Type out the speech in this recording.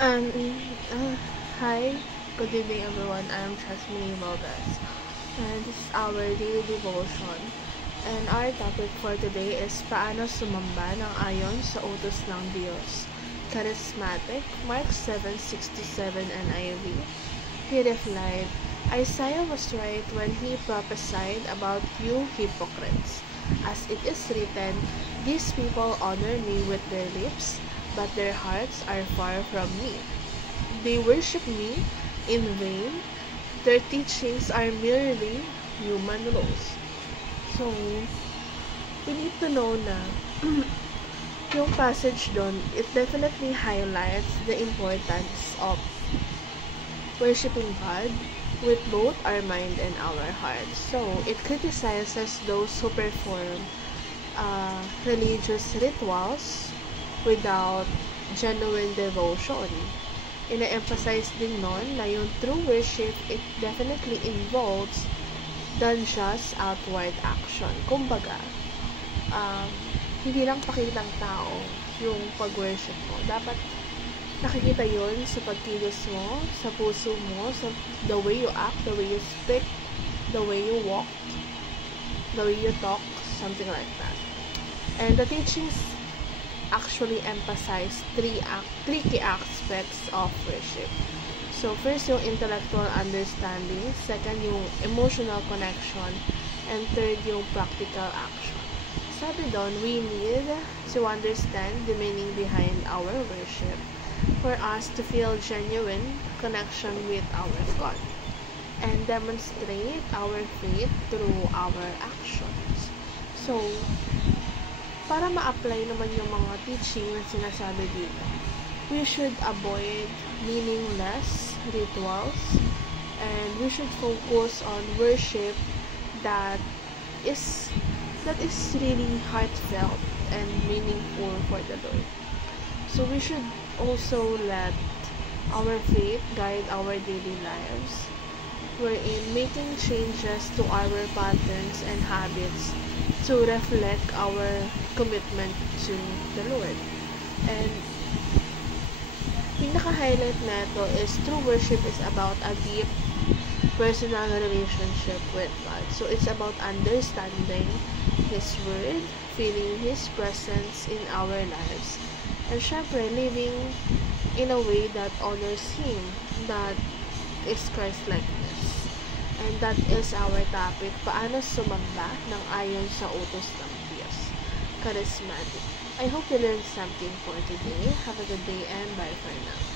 Um, uh, Hi, good evening everyone. I'm Jasmine Valdez, and this is our daily devotion. And our topic for today is paano sumamba ng ayon sa utos ng Diyos. Charismatic, Mark 7:67 NIV. He replied, Isaiah was right when he prophesied about you hypocrites. As it is written, these people honor me with their lips, but their hearts are far from me. They worship me in vain. Their teachings are merely human rules. So, we need to know na yung passage doon, it definitely highlights the importance of worshiping God with both our mind and our heart. So, it criticizes those who perform religious rituals without genuine devotion. Ina-emphasize din nun na yung true worship, it definitely involves than just outward action. Kumbaga, hindi lang pakitang tao yung pag-worship mo. Dapat nakikita yun sa pagkilos mo, sa puso mo, sa the way you act, the way you speak, the way you walk, the way you talk, something like that. And the teachings actually emphasize three key aspects of worship. So, first yung intellectual understanding, second yung emotional connection, and third yung practical action. Sabi doon, we need to understand the meaning behind our worship for us to feel genuine connection with our God and demonstrate our faith through our actions. So, para ma-apply naman yung mga teaching na sinasabi dito, we should avoid meaningless rituals and we should focus on worship that is really heartfelt and meaningful for the Lord. So we should also let our faith guide our daily lives. We're in making changes to our patterns and habits to reflect our commitment to the Lord. And pinaka-highlight na ito is true worship is about a deep personal relationship with God. So it's about understanding His Word, feeling His presence in our lives, and syempre living in a way that honors Him, that is Christ-likeness. And that is our topic, paano sumamba ng ayon sa utos ng Diyos. Charismatic. I hope you learned something for today. Have a good day and bye for now.